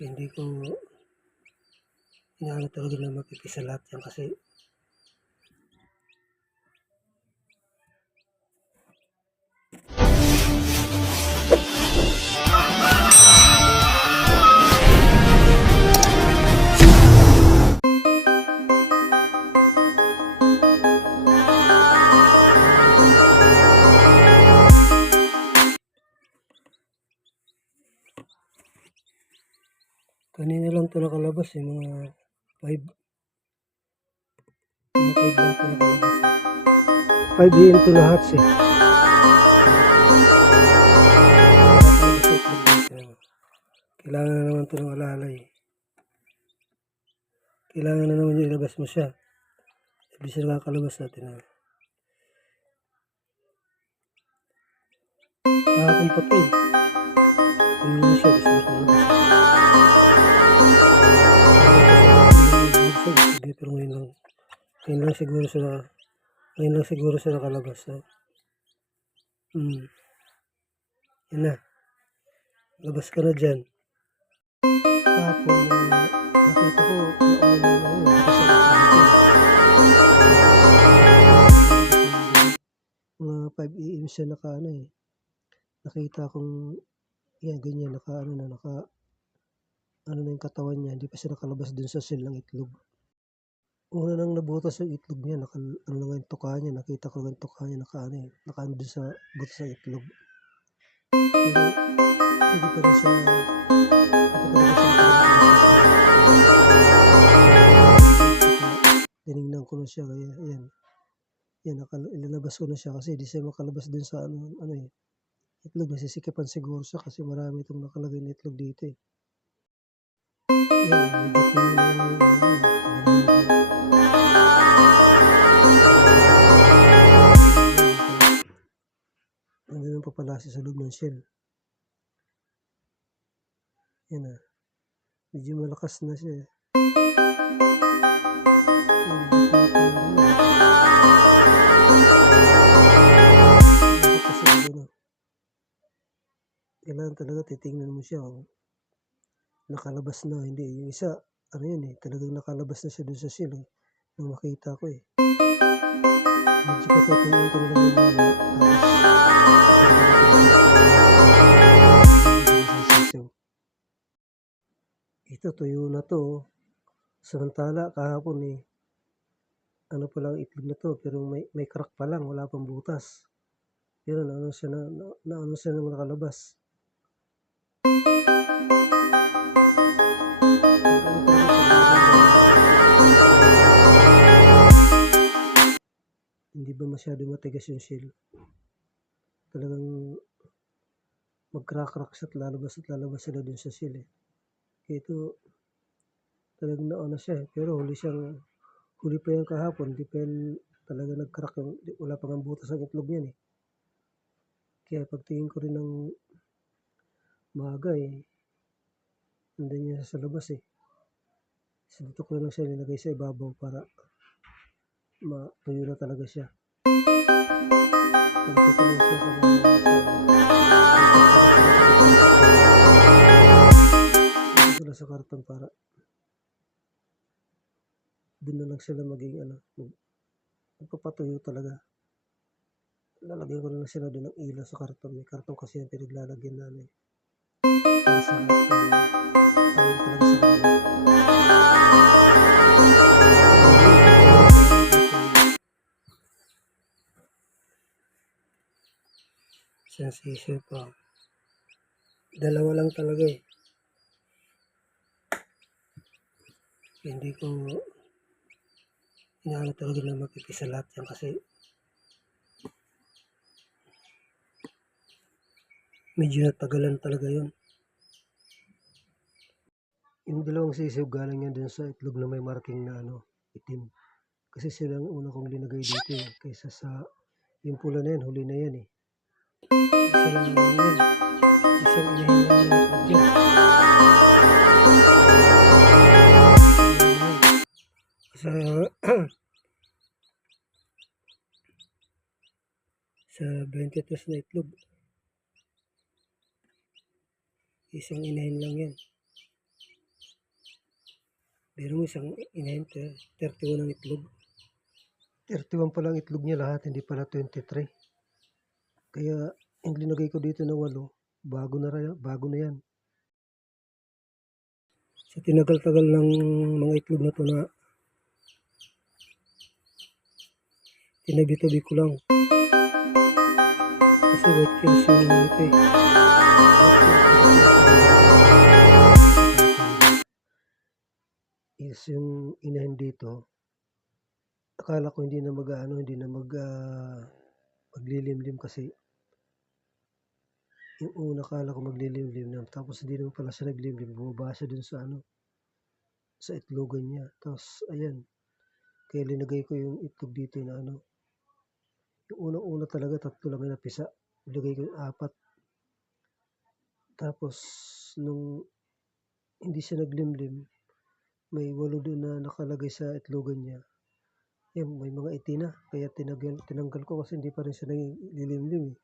Hindi ko inaano talaga na makikisa lahat yan kasi kanina lang ito nakalabas mga 5 lang ito nakalabas 5 AM ito lahat kailangan na naman ito ng alalay, kailangan na naman yung ilabas mo siya, hindi siya nakakalabas natin kahapon pa ito hindi na siya gusto nakalabas pero ngayon lang siguro siya nakalabas yan na, labas ka na dyan. Kahapon nakita ko mga 5 AM siya nakita kong yan ganyan naka yung katawan niya, hindi pa siya nakalabas dun sa shell ng itlog. Una nang nabutas yung itlog niya, lang yung tuka niya, nakita ko yung tuka niya nakaano dun sa butas ng itlog. Pero hindi pa rin siya tinignan ko na siya kaya yan ilalabas ko na siya kasi di siya makalabas dun sa itlog. Nasisikipan siguro siya kasi marami itong nakalagay na itlog dito yan ang ganun pa pala sa loob ng shell. Yan medyo malakas na siya kailangan talaga titingnan mo siya nakalabas na, hindi yung isa talagang nakalabas na siya dun sa shell nung makita ko medyo patutulungan ko na lang ito tuyo na to samantala kahapon ano pa lang itlog na to pero may crack pa lang, wala pang butas pero naano siya nang nakalabas. Hindi ba masyado matigas yung shell, talagang mag-crack siya at lalabas sila dun sa shell kaya ito talagang naano siya pero huli pa yan kahapon, di pa yan talaga nag-crack wala pang ang butas ang itlog yan kaya pagtingin ko rin ng maaga nandun niya sa labas so dito ko lang siya nilagay sa ibabaw para matuyo na talaga siya. Dito ko lang siya sila sa karton para dun na lang sila maging magpapatuyo talaga. Lalagyan ko na lang sila dun ng ilaw sa karton, may karton kasi yung pinaglalagyan namin para sa talaga sa sensation pa dalawa lang talaga hindi ko inaano talaga na makikisa lahat yan kasi medyo natagalan talaga yun. Yung dalawang sisiw galing yan dun sa itlog na may marking na itim kasi silang una kong linagay dito kaysa sa yung pula na yan, huli na yan isang inahin lang yung itlog yan sa 23 na itlog isang inahin lang yan Biro mo isang inahin, 31 ang itlog. 31 pa lang itlog niya lahat, hindi pala 23. Kaya yung linagay ko dito na 8, bago na yan. Sa tinagal-tagal ng mga itlog na to na tinabi-tabi ko lang. Kasi white kills yung ito eh. Is yung inahin dito. Akala ko hindi na maglilimlim kasi yung una akala ko maglilimlim na, tapos hindi naman pala siya naglimlim, bumaba siya dun sa itlogan niya. Tapos ayan, kaya linagay ko yung itlog dito na yung unang-una talaga 3 lang yung napisa, ilagay ko yung 4. Tapos nung hindi siya naglimlim, may 8 doon na nakalagay sa itlogan niya. Yan, may mga iti na, kaya tinanggal ko kasi hindi pa rin siya naglilimlim eh.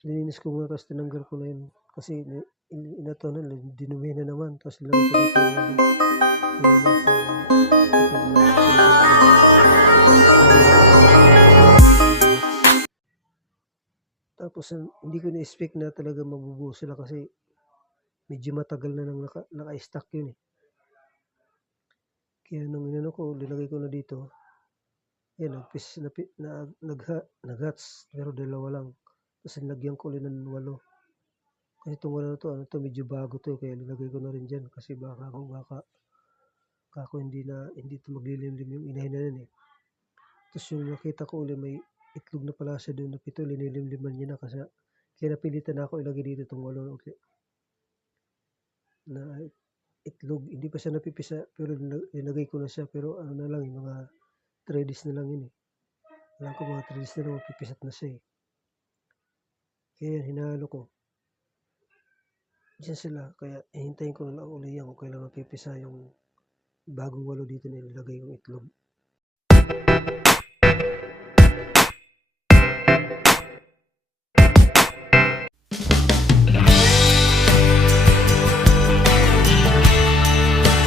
Lininis ko muna tapos tinanggal ko na yun kasi inato na, dinumi na naman. Tapos nilagay ko dito tapos hindi ko na-expect na talaga mabubuo sila kasi medyo matagal na nang naka-stack yun eh. Kaya nung linagay ko na dito, yan, nag-hatch, pero 2 lang. Tapos nilagyan ko ulit ng 8. Kasi itong 8 na to, medyo bago to, kaya nilagay ko na rin dyan kasi baka hindi ito maglilimlim yung inahin na yun eh. Tapos yung nakita ko ulit may itlog na pala siya doon na 7, linilimliman niya na kasi kaya napilitan na ako ilagay dito itong 8 okay, na itlog. Hindi pa siya napipisa pero linagay ko na siya, pero na lang yung mga 3 days na lang yun eh. Alam ko mga 3 days na lang mapipisat na siya eh. Kaya hinalo ko. Diyan sila, kaya hihintayin ko na lang uli yan kung kailan mapipisa yung bagong 8 dito na nilagay yung itlog.